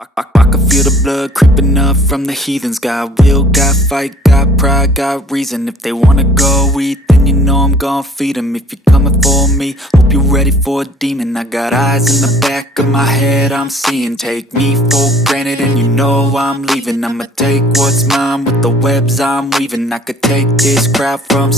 I can feel the blood creeping up from the heathens. Got will, got fight, got pride, got reason. If they wanna go eat, then you know I'm gon' feed them. If you're coming for me, hope you're ready for a demon. I got eyes in the back of my head, I'm seeing. Take me for granted and you know I'm leaving. I'ma take what's mine with the webs I'm weaving. I could take this crowd from